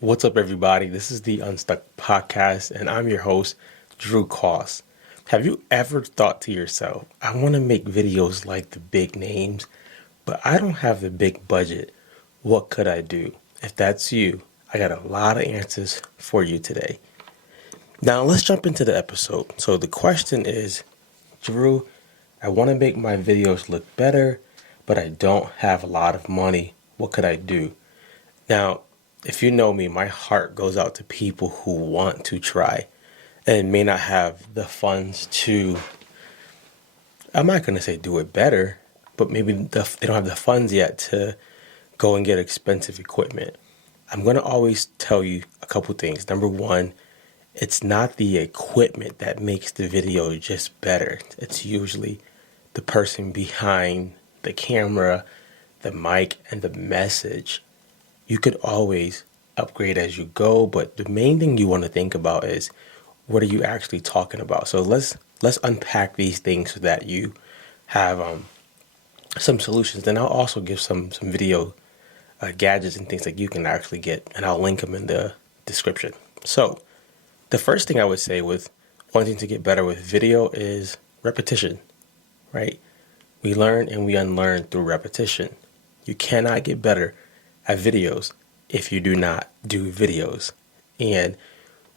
What's up, everybody? This is the Unstuck Podcast, and I'm your host, Drew Koss. Have you ever thought to yourself, I want to make videos like the big names, but I don't have the big budget. What could I do? If that's you, I got a lot of answers for you today. Now, let's jump into the episode. So, the question is, Drew, I want to make my videos look better, but I don't have a lot of money. What could I do? Now, if you know me, my heart goes out to people who want to try and may not have the funds to, I'm not going to say do it better, but maybe they don't have the funds yet to go and get expensive equipment. I'm going to always tell you a couple things. Number one, it's not the equipment that makes the video just better. It's usually the person behind the camera, the mic, and the message. You could always upgrade as you go, but the main thing you want to think about is what are you actually talking about? So let's unpack these things so that you have some solutions. Then I'll also give some video gadgets and things that you can actually get, and I'll link them in the description. So the first thing I would say with wanting to get better with video is repetition, right? We learn and we unlearn through repetition. You cannot get better at videos if you do not do videos. And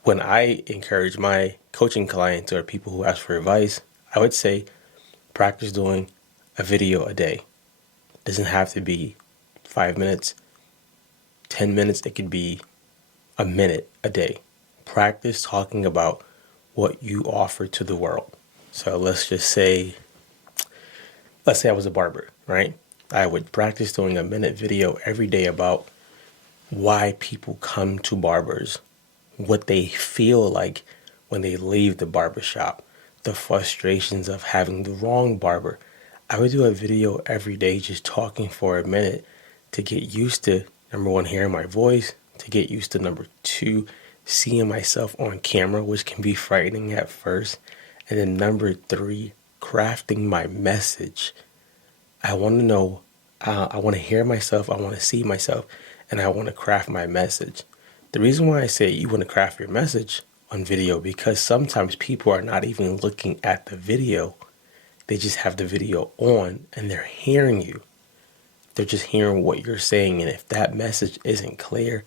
when I encourage my coaching clients or people who ask for advice, I would say practice doing a video a day. It doesn't have to be 5 minutes, 10 minutes. It could be a minute a day. Practice talking about what you offer to the world. So let's say I was a barber, right? I would practice doing a minute video every day about why people come to barbers, what they feel like when they leave the barbershop, the frustrations of having the wrong barber. I would do a video every day just talking for a minute to get used to, number one, hearing my voice, to get used to, number two, seeing myself on camera, which can be frightening at first, and then number three, crafting my message. I want to know, I want to hear myself, I want to see myself, and I want to craft my message. The reason why I say you want to craft your message on video, because sometimes people are not even looking at the video. They just have the video on and they're hearing you. They're just hearing what you're saying. And if that message isn't clear,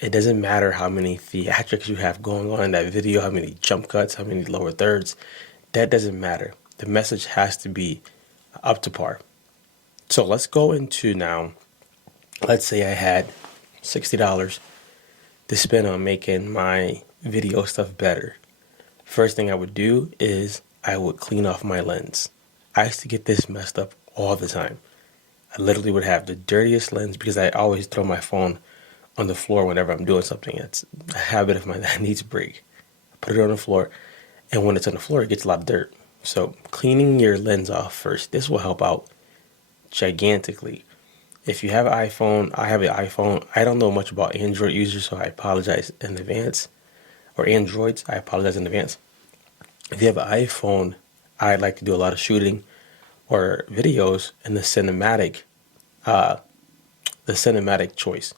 it doesn't matter how many theatrics you have going on in that video, how many jump cuts, how many lower thirds. That doesn't matter. The message has to be up to par. So let's go into now, let's say I had $60 to spend on making my video stuff better. First thing I would do is I would clean off my lens. I used to get this messed up all the time. I literally would have the dirtiest lens because I always throw my phone on the floor whenever I'm doing something. It's a habit of mine that needs a break. I put it on the floor, and when it's on the floor, it gets a lot of dirt. So cleaning your lens off first, this will help out gigantically. If you have an iPhone, I have an iPhone. I don't know much about Android users, so I apologize in advance. Or Androids, I apologize in advance. If you have an iPhone, I like to do a lot of shooting or videos in the cinematic choice.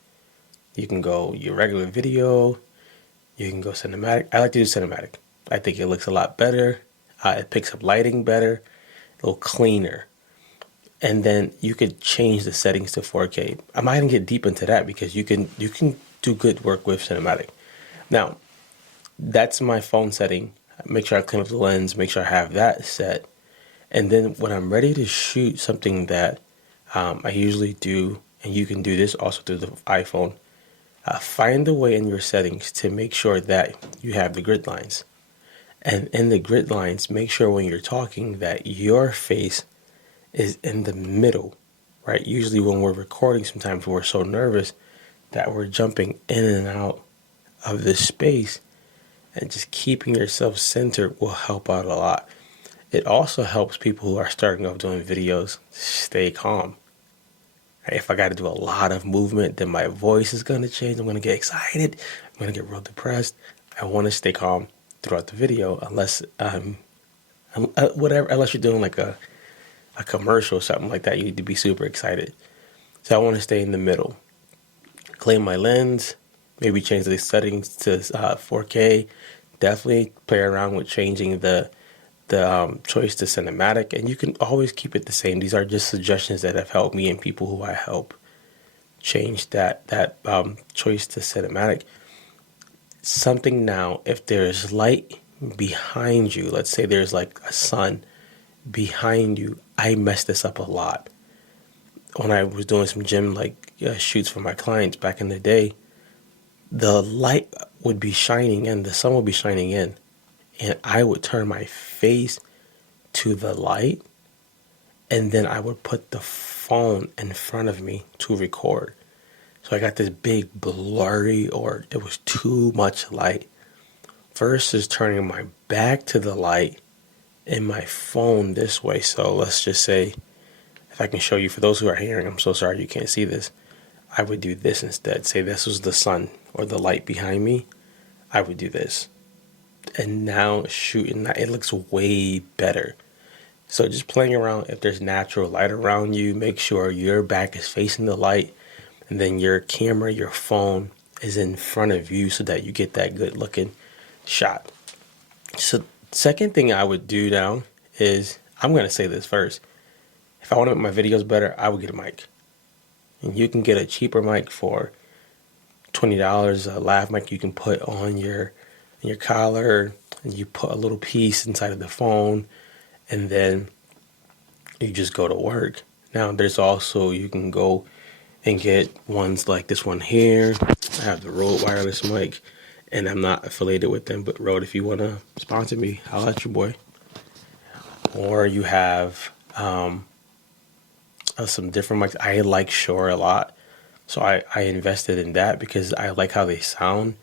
You can go your regular video, you can go cinematic. I like to do cinematic. I think it looks a lot better. It picks up lighting better, a little cleaner. And then you could change the settings to 4K. I'm not gonna get deep into that because you can do good work with cinematic. Now, that's my phone setting. Make sure I clean up the lens, make sure I have that set. And then when I'm ready to shoot something that I usually do, and you can do this also through the iPhone, find a way in your settings to make sure that you have the grid lines. And in the grid lines, make sure when you're talking that your face is in the middle, right? Usually when we're recording, sometimes we're so nervous that we're jumping in and out of this space, and just keeping yourself centered will help out a lot. It also helps people who are starting off doing videos stay calm. If I got to do a lot of movement, then my voice is going to change. I'm going to get excited. I'm going to get real depressed. I want to stay calm throughout the video, unless unless you're doing like a commercial or something like that. You need to be super excited. So I want to stay in the middle. Clean my lens, Maybe change the settings to 4K. Definitely play around with changing the choice to cinematic, and you can always keep it the same. These are just suggestions that have helped me and people who I help change that choice to cinematic. Something now, if there's light behind you, let's say there's like a sun behind you, I mess this up a lot. When I was doing some gym shoots for my clients back in the day, the light would be shining and the sun would be shining in, and I would turn my face to the light, and then I would put the phone in front of me to record. So I got this big blurry, or it was too much light, versus turning my back to the light and my phone this way. So let's just say, if I can show you, for those who are hearing, I'm so sorry you can't see this. I would do this instead. Say this was the sun or the light behind me. I would do this. And now shooting that, it looks way better. So just playing around, if there's natural light around you, make sure your back is facing the light, and then your camera, your phone is in front of you so that you get that good looking shot. So second thing I would do now is, I'm going to say this first. If I want to make my videos better, I would get a mic. And you can get a cheaper mic for $20, a lav mic you can put on your collar, and you put a little piece inside of the phone, and then you just go to work. Now there's also, you can go and get ones like this one here. I have the Rode wireless mic, and I'm not affiliated with them, but Rode, if you want to sponsor me, holla at your boy. Or you have some different mics. I like Shure a lot, so I invested in that because I like how they sound.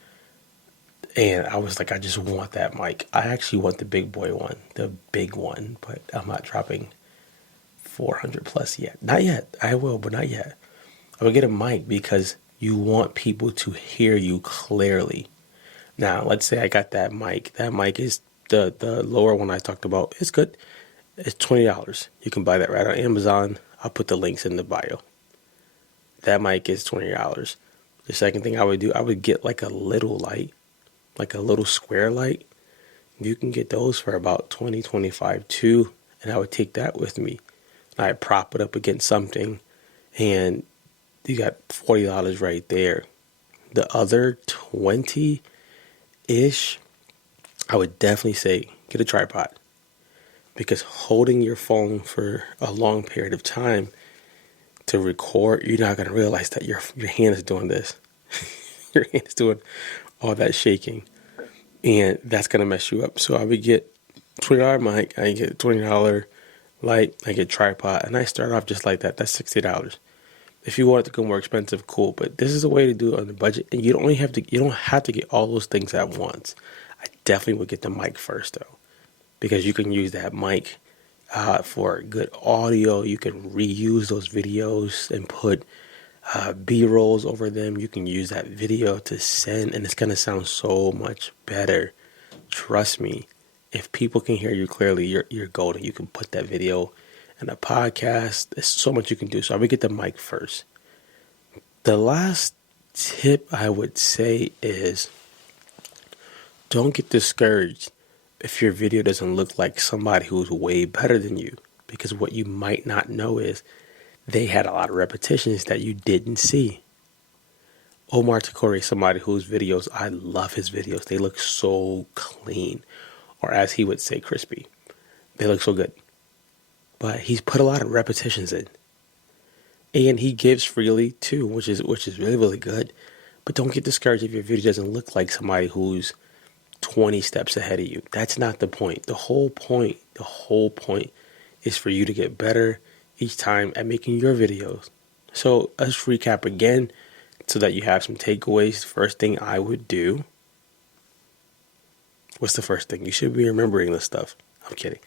And I was like, I just want that mic. I actually want the big boy one, the big one, but I'm not dropping 400 plus yet. Not yet. I will, but not yet. I will get a mic because you want people to hear you clearly. Now, let's say I got that mic. That mic is the lower one I talked about. It's good. It's $20. You can buy that right on Amazon. I'll put the links in the bio. That mic is $20. The second thing I would do, I would get like a little light, like a little square light. You can get those for about $20, $25 too. And I would take that with me. I'd prop it up against something, and you got $40 right there. The other 20-ish, I would definitely say get a tripod. Because holding your phone for a long period of time to record, you're not going to realize that your hand is doing this. Your hand is doing all that shaking. And that's going to mess you up. So I would get $20 mic, I get $20 light, I get tripod, and I start off just like that. That's $60. If you want it to go more expensive, cool. But this is a way to do it on the budget. And you don't have to get all those things at once. I definitely would get the mic first though, because you can use that mic for good audio. You can reuse those videos and put B-rolls over them. You can use that video to send, and it's going to sound so much better. Trust me. If people can hear you clearly, you're golden. You can put that video in a podcast. There's so much you can do. So I would get the mic first. The last tip I would say is, don't get discouraged if your video doesn't look like somebody who's way better than you. Because what you might not know is they had a lot of repetitions that you didn't see. Omar Takori is somebody whose videos, I love his videos. They look so clean. Or as he would say, crispy. They look so good. But he's put a lot of repetitions in. And he gives freely too, which is really, really good. But don't get discouraged if your video doesn't look like somebody who's 20 steps ahead of you. That's not the point. The whole point is for you to get better each time at making your videos. So let's recap again so that you have some takeaways. First thing I would do. What's the first thing? You should be remembering this stuff. I'm kidding.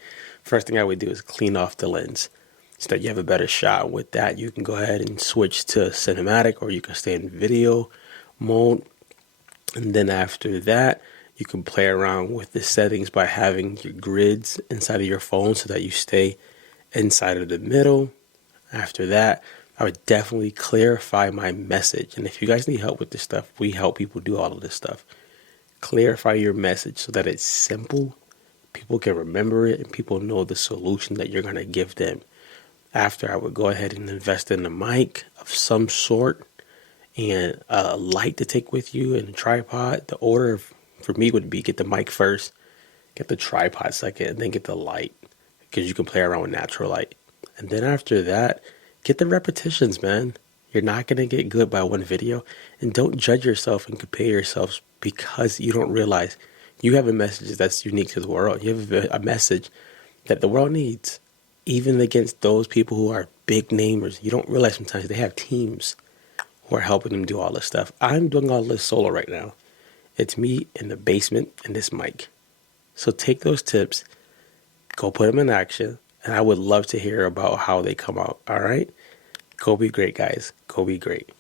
First thing I would do is clean off the lens so that you have a better shot. With that, you can go ahead and switch to cinematic, or you can stay in video mode. And then after that, you can play around with the settings by having your grids inside of your phone so that you stay inside of the middle. After that, I would definitely clarify my message. And if you guys need help with this stuff, we help people do all of this stuff. Clarify your message so that it's simple, people can remember it, and people know the solution that you're going to give them. After, I would go ahead and invest in a mic of some sort and a light to take with you and a tripod. The order for me would be get the mic first, get the tripod second, and then get the light because you can play around with natural light. And then after that, get the repetitions, man. You're not going to get good by one video. And don't judge yourself and compare yourselves because you don't realize you have a message that's unique to the world. You have a message that the world needs, even against those people who are big namers. You don't realize sometimes they have teams who are helping them do all this stuff. I'm doing all this solo right now. It's me in the basement and this mic. So take those tips, go put them in action, and I would love to hear about how they come out. All right? Go be great, guys. Go be great.